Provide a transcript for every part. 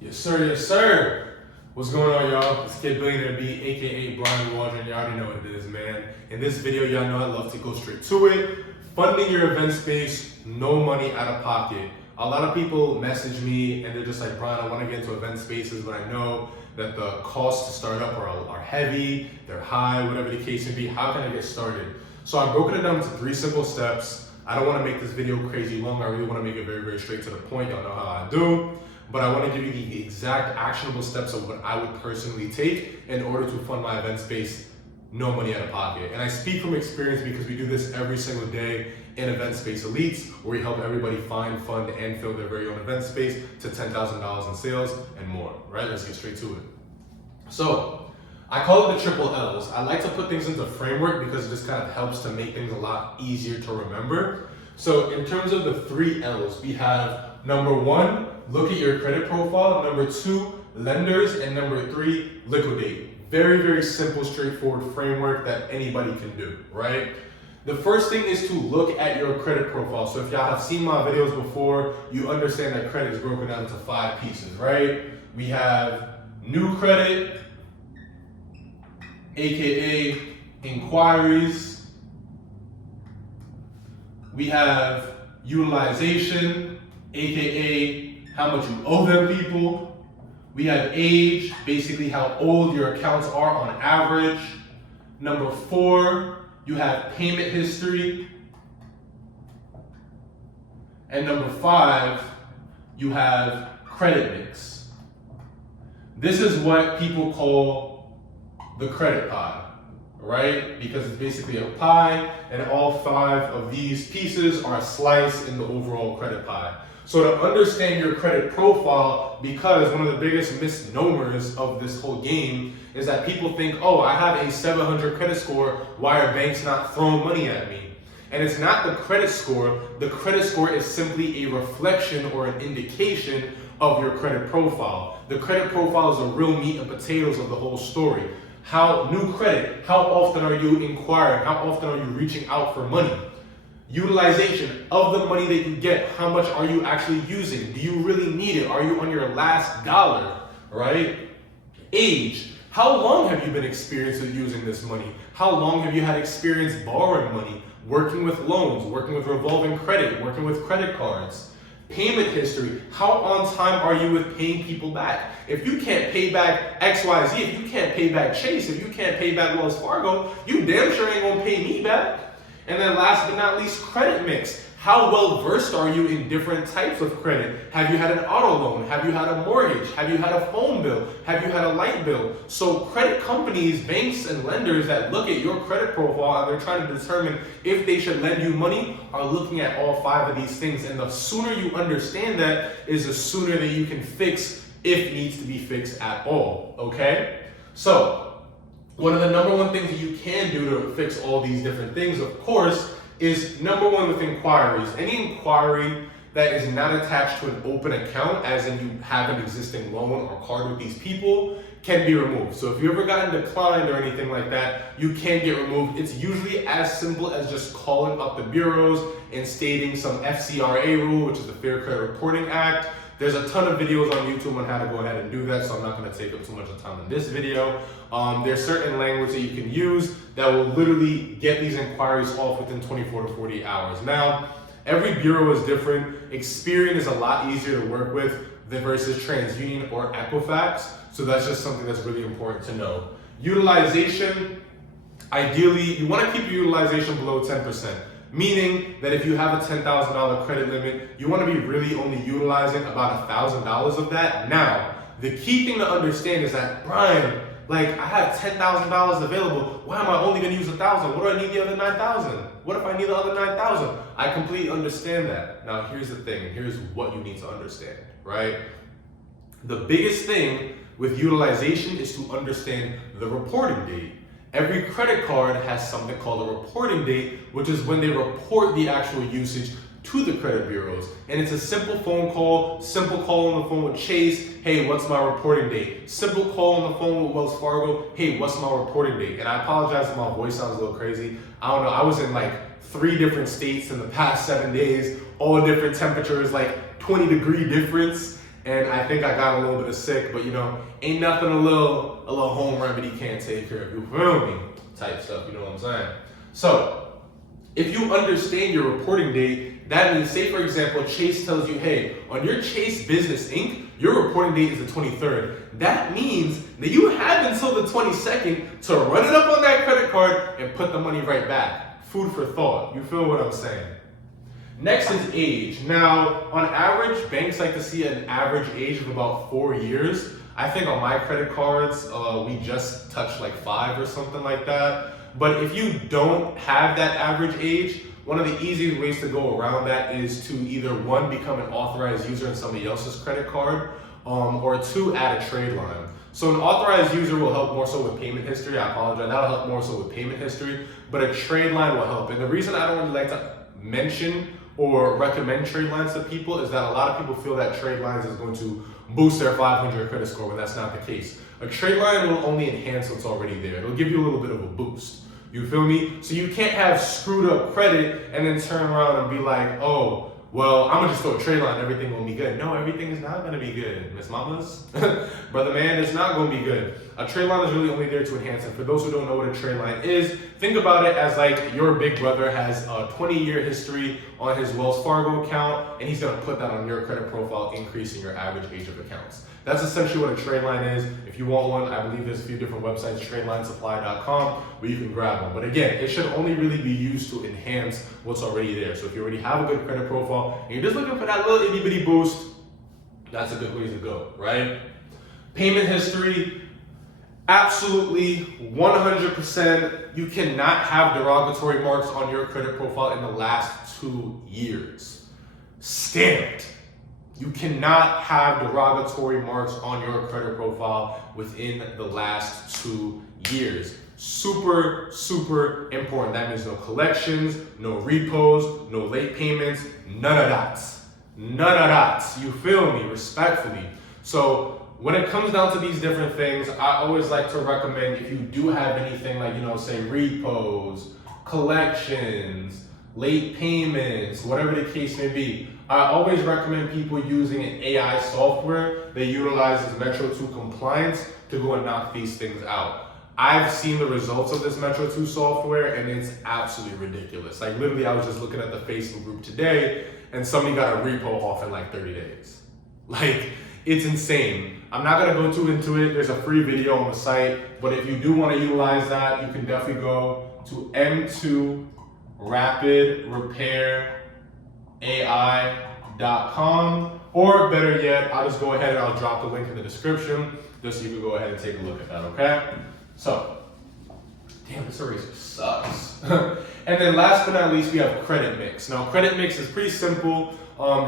Yes, sir. Yes, sir. What's going on, y'all? It's Kid Billionaire B, aka Brian Waldron. Y'all already know what it is, man. In this video, y'all know I love to go straight to it. Funding your event space, no money out of pocket. A lot of people message me and they're just like, Brian, I want to get into event spaces, but I know that the costs to start up are heavy, they're high, whatever the case may be. How can I get started? So I've broken it down into 3 simple steps. I don't want to make this video crazy long. I really want to make it very, very straight to the point. Y'all know how I do. But I want to give you the exact actionable steps of what I would personally take in order to fund my event space, no money out of pocket. And I speak from experience because we do this every single day in Event Space Elites, where we help everybody find, fund, and fill their very own event space to $10,000 in sales and more, right? Let's get straight to it. So I call it the triple L's. I like to put things into framework because it just kind of helps to make things a lot easier to remember. So in terms of the 3 L's, we have number 1, look at your credit profile. Number 2, lenders. And number 3, liquidate. Very, very simple, straightforward framework that anybody can do, right? The first thing is to look at your credit profile. So if y'all have seen my videos before, you understand that credit is broken down into 5 pieces, right? We have new credit, AKA inquiries. We have utilization, AKA how much you owe them people. We have age, basically how old your accounts are on average. Number 4, you have payment history. And number 5, you have credit mix. This is what people call the credit pie, right? Because it's basically a pie and all 5 of these pieces are a slice in the overall credit pie. So to understand your credit profile, because one of the biggest misnomers of this whole game is that people think, oh, I have a 700 credit score, why are banks not throwing money at me? And it's not the credit score. The credit score is simply a reflection or an indication of your credit profile. The credit profile is the real meat and potatoes of the whole story. How new credit, how often are you inquiring? How often are you reaching out for money? Utilization of the money that you get, how much are you actually using? Do you really need it? Are you on your last dollar, right? Age, how long have you been experienced with using this money? How long have you had experience borrowing money, working with loans, working with revolving credit, working with credit cards? Payment history, how on time are you with paying people back? If you can't pay back XYZ, if you can't pay back Chase, if you can't pay back Wells Fargo, you damn sure ain't gonna pay me back. And then last but not least, credit mix. How well versed are you in different types of credit? Have you had an auto loan? Have you had a mortgage? Have you had a phone bill? Have you had a light bill? So credit companies, banks, and lenders that look at your credit profile and they're trying to determine if they should lend you money are looking at all 5 of these things. And the sooner you understand that is the sooner that you can fix if it needs to be fixed at all, okay? So one of the number 1 things that you can do to fix all these different things, of course, is number 1 with inquiries. Any inquiry that is not attached to an open account, as in you have an existing loan or card with these people, can be removed. So if you ever gotten declined or anything like that, you can get removed. It's usually as simple as just calling up the bureaus and stating some FCRA rule, which is the Fair Credit Reporting Act. There's a ton of videos on YouTube on how to go ahead and do that, so I'm not going to take up too much of time in this video. There's certain language that you can use that will literally get these inquiries off within 24 to 48 hours. Now, every bureau is different. Experian is a lot easier to work with versus TransUnion or Equifax, so that's just something that's really important to know. Utilization, ideally, you want to keep your utilization below 10%. Meaning that if you have a $10,000 credit limit, you want to be really only utilizing about $1,000 of that. Now, the key thing to understand is that, Brian, like I have $10,000 available. Why am I only going to use $1,000? What do I need the other $9,000? What if I need the other $9,000? I completely understand that. Now, here's the thing, and here's what you need to understand, right? The biggest thing with utilization is to understand the reporting date. Every credit card has something called a reporting date, which is when they report the actual usage to the credit bureaus. And it's a simple phone call on the phone with Chase, hey, what's my reporting date? Simple call on the phone with Wells Fargo, hey, what's my reporting date? And I apologize if my voice sounds a little crazy. I don't know, I was in like 3 different states in the past 7 days, all different temperatures, like 20-degree difference. and I think I got a little bit of sick, but you know, ain't nothing a little home remedy can't take care of. You feel me? Type stuff, you know what I'm saying? So, if you understand your reporting date, that means, say for example, Chase tells you, hey, on your Chase Business Inc., your reporting date is the 23rd. That means that you have until the 22nd to run it up on that credit card and put the money right back. Food for thought. You feel what I'm saying? Next is age. Now, on average, banks like to see an average age of about 4 years. I think on my credit cards, we just touched like 5 or something like that. But if you don't have that average age, one of the easiest ways to go around that is to either 1, become an authorized user in somebody else's credit card, or 2, add a trade line. So an authorized user will help more so with payment history. I apologize, that'll help more so with payment history, but a trade line will help. And the reason I don't really like to mention or recommend trade lines to people is that a lot of people feel that trade lines is going to boost their 500 credit score when that's not the case. A trade line will only enhance what's already there. It'll give you a little bit of a boost. You feel me? So you can't have screwed up credit and then turn around and be like, oh, well, I'm gonna just throw a trade line, everything will be good. No, everything is not gonna be good, Miss Mamas. Brother man, it's not gonna be good. A trade line is really only there to enhance it. For those who don't know what a trade line is, think about it as like your big brother has a 20-year history on his Wells Fargo account, and he's gonna put that on your credit profile, increasing your average age of accounts. That's essentially what a trade line is. If you want one, I believe there's a few different websites, tradelinesupply.com, where you can grab one. But again, it should only really be used to enhance what's already there. So if you already have a good credit profile and you're just looking for that little itty bitty boost, that's a good way to go, right? Payment history, absolutely 100%. You cannot have derogatory marks on your credit profile in the last 2 years. Stamped. You cannot have derogatory marks on your credit profile within the last 2 years. Super, super important. That means no collections, no repos, no late payments, none of that. None of that. You feel me? Respectfully. So when it comes down to these different things, I always like to recommend, if you do have anything like, say repos, collections, late payments, whatever the case may be, I always recommend people using an AI software that utilizes Metro 2 compliance to go and knock these things out. I've seen the results of this Metro 2 software and it's absolutely ridiculous. Like literally, I was just looking at the Facebook group today and somebody got a repo off in like 30 days. Like, it's insane. I'm not gonna go too into it. There's a free video on the site, but if you do wanna utilize that, you can definitely go to m2rapidrepairAI.com, or better yet, I'll just go ahead and I'll drop the link in the description just so you can go ahead and take a look at that, okay? So, damn, this eraser sucks. And then last but not least, we have credit mix. Now, credit mix is pretty simple.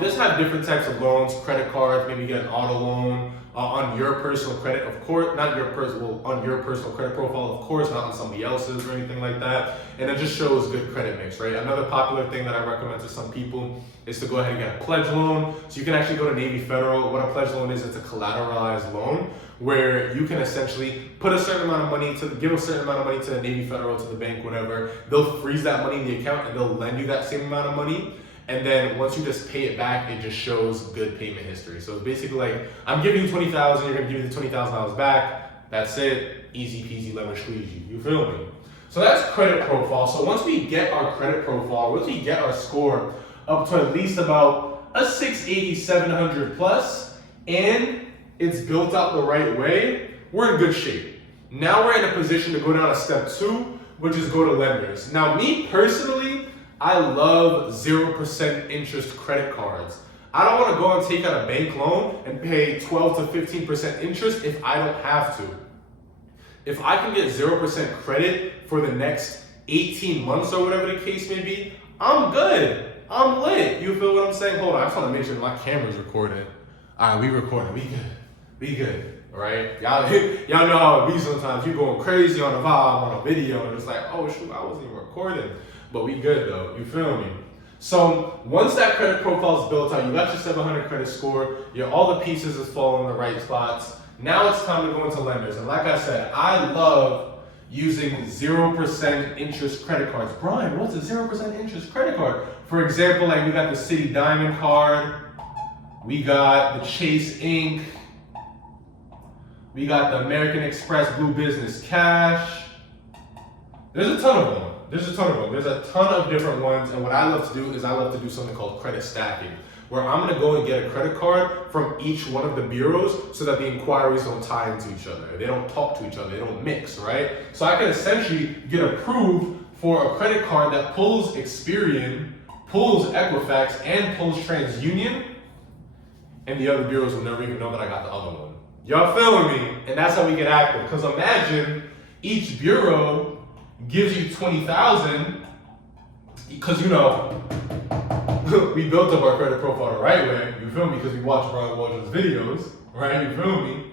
Just have different types of loans, credit cards, maybe get an auto loan on your personal credit, of course, not your personal, on your personal credit profile, of course, not on somebody else's or anything like that. And it just shows good credit mix, right? Another popular thing that I recommend to some people is to go ahead and get a pledge loan. So you can actually go to Navy Federal. What a pledge loan is, it's a collateralized loan where you can essentially put a certain amount of money give a certain amount of money to the Navy Federal, to the bank, whatever. They'll freeze that money in the account and they'll lend you that same amount of money. And then once you just pay it back, it just shows good payment history. So it's basically like, I'm giving you $20,000, you're gonna give me the $20,000 back. That's it, easy peasy lemon squeezy, you feel me? So that's credit profile. So once we get our credit profile, once we get our score up to at least about a 680, 700 plus, and it's built out the right way, we're in good shape. Now we're in a position to go down to step 2, which is go to lenders. Now me personally, I love 0% interest credit cards. I don't want to go and take out a bank loan and pay 12 to 15% interest if I don't have to. If I can get 0% credit for the next 18 months or whatever the case may be, I'm good. I'm lit. You feel what I'm saying? Hold on, I just want to make sure that my camera's recording. All right, we recording. We good. We good. All right? Y'all know how it be sometimes. You going crazy on a vibe, on a video, and it's like, oh shoot, I wasn't even recording. But we good though, you feel me? So once that credit profile is built out, you got your 700 credit score, all the pieces is falling in the right spots. Now it's time to go into lenders. And like I said, I love using 0% interest credit cards. Brian, what's a 0% interest credit card? For example, like we got the City Diamond card. We got the Chase Inc. We got the American Express Blue Business Cash. There's a ton of them. There's a ton of different ones. And what I love to do is I love to do something called credit stacking, where I'm gonna go and get a credit card from each one of the bureaus so that the inquiries don't tie into each other. They don't talk to each other, they don't mix, right? So I can essentially get approved for a credit card that pulls Experian, pulls Equifax, and pulls TransUnion, and the other bureaus will never even know that I got the other one. Y'all feeling me? And that's how we get active. Because imagine each bureau gives you 20,000, because we built up our credit profile the right way, you feel me? Because we watched Brian Waldron's videos, right? You feel me?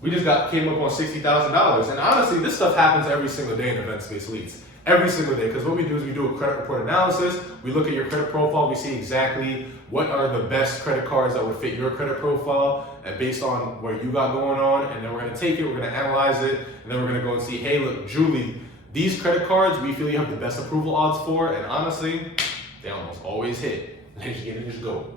We just came up on $60,000. And honestly, this stuff happens every single day in Event Space Leads. Every single day. Because what we do is we do a credit report analysis. We look at your credit profile. We see exactly what are the best credit cards that would fit your credit profile and based on where you got going on. And then we're going to take it, we're going to analyze it, and then we're going to go and see, hey, look, Julie, these credit cards we feel you have the best approval odds for, and honestly, they almost always hit. Let's go.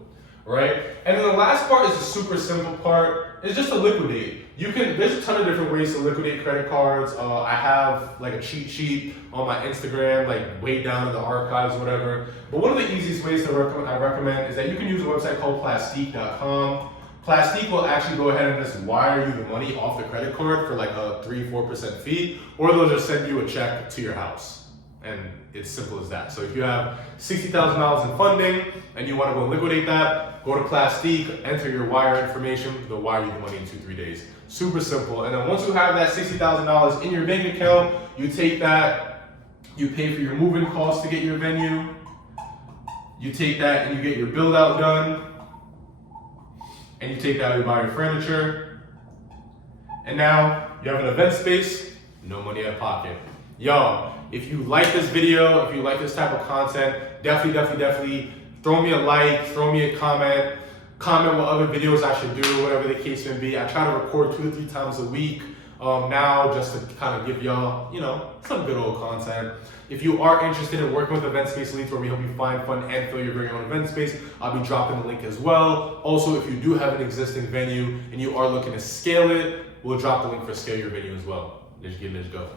Right? And then the last part is the super simple part. It's just to liquidate. There's a ton of different ways to liquidate credit cards. I have like a cheat sheet on my Instagram, like way down in the archives or whatever. But one of the easiest ways I recommend is that you can use a website called plastique.com. Plastique will actually go ahead and just wire you the money off the credit card for like a 3-4% fee, or they'll just send you a check to your house. And it's simple as that. So if you have $60,000 in funding and you want to go liquidate that, go to Plastique, enter your wire information, they'll wire you the money in 2-3 days. Super simple. And then once you have that $60,000 in your bank account, you take that, you pay for your moving costs to get your venue, you take that and you get your build out done, and you take that and you buy your furniture, and now you have an event space, no money out of pocket. Yo, if you like this video, if you like this type of content, definitely throw me a like, throw me a comment what other videos I should do, whatever the case may be. I try to record 2 to 3 times a week now, just to kind of give y'all, some good old content. If you are interested in working with Event Space Leads, where we help you find, fund, and fill your very own event space, I'll be dropping the link as well. Also, if you do have an existing venue and you are looking to scale it, we'll drop the link for Scale Your Venue as well. Let's go.